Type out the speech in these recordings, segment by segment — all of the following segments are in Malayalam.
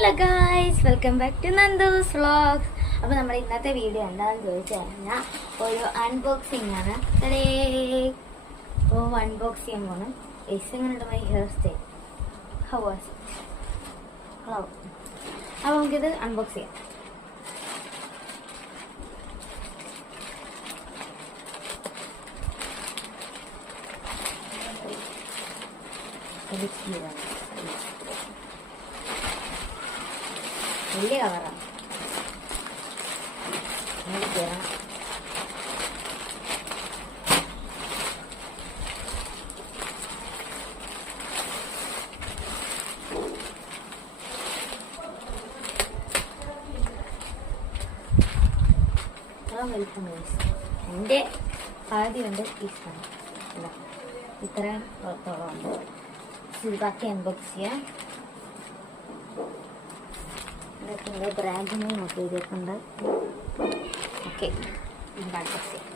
Hello guys, welcome back to Nandu's vlogs. അപ്പോൾ നമ്മുടെ ഇന്നത്തെ വീഡിയോ എന്താണെന്ന് ചോദിച്ചാൽ ഒരു അൺബോക്സിംഗ് ആണ്. അപ്പോൾ അൺബോക്സ് ചെയ്യാൻ പോകണം. എങ്ങനെ my hair style how was hello. അപ്പോൾ നമുക്കിത് അൺബോക്സ് ചെയ്യാം. വലിയ കവറാണ്. എൻ്റെ പകുതി കൊണ്ട് പീസാണ്. ഇത്രയും പുറത്തോളമുണ്ട്. ബാക്കി അൺബോക്സ് ചെയ്യാം. ഇതൊക്കെ ബ്രാൻഡിനെ നോട്ട് ചെയ്തിട്ടുണ്ട്. ഓക്കെ, അൺബോക്സ് ചെയ്യാം.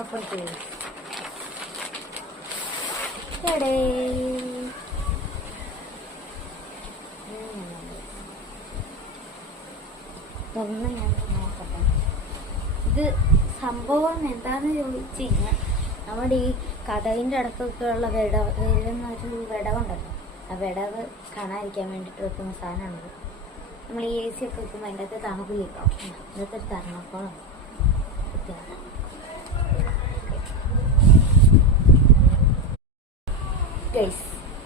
ഓപ്പൺ ചെയ്യും. ഇതൊന്ന് ഞാൻ നോക്കട്ടെ. ഇത് സംഭവം എന്താന്ന് ചോദിച്ചു കഴിഞ്ഞാൽ, നമ്മുടെ ഈ കഥകിൻ്റെ അടുത്തൊക്കെ ഉള്ള വരുന്നൊരു വിടവുണ്ടല്ലോ, ആ വിടവ് കാണാതിരിക്കാൻ വേണ്ടിയിട്ട് വെക്കുന്ന സാധനമാണിത്. നമ്മൾ ഈ AC ഒക്കെ വെക്കുമ്പോൾ അതിൻ്റെ അകത്ത് തണുപ്പിലിട്ടോ, ഇതൊക്കെ ഒരു തരണക്കോളം ഗൈസ്.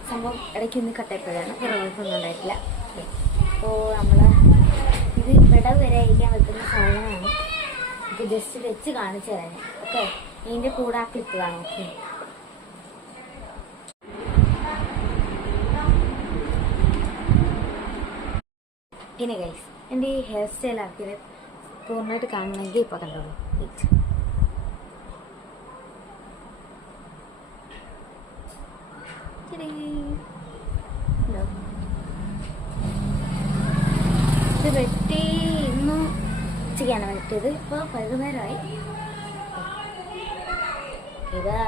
സംഭവം ഇടയ്ക്കൊന്ന് കട്ടായപ്പോഴാണ്, കുഴപ്പമൊന്നും ഉണ്ടായിട്ടില്ല. അപ്പോൾ നമ്മൾ ഇത് വിടവ് വരെ അയക്കാൻ വെക്കുന്ന സാധനമാണ്. ഇത് ജസ്റ്റ് വെച്ച് കാണിച്ചു തരാൻ. ഓക്കെ, ഇതിൻ്റെ കൂടെ ആ ക്ലിപ്പ് കാണാം. ഓക്കെ, പിന്നെ ഗൈസ്, എൻ്റെ ഈ ഹെയർ സ്റ്റൈൽ ആക്കിയത് പൂർണ്ണമായിട്ട് കാണണമെങ്കിൽ ഇപ്പോൾ കണ്ടോളൂ. ഇത് വെട്ടി ഇന്നും ഉച്ചയ്ക്കാണ് വെട്ടിയത്. ഇപ്പോൾ വൈകുന്നേരമായി. ഇതാ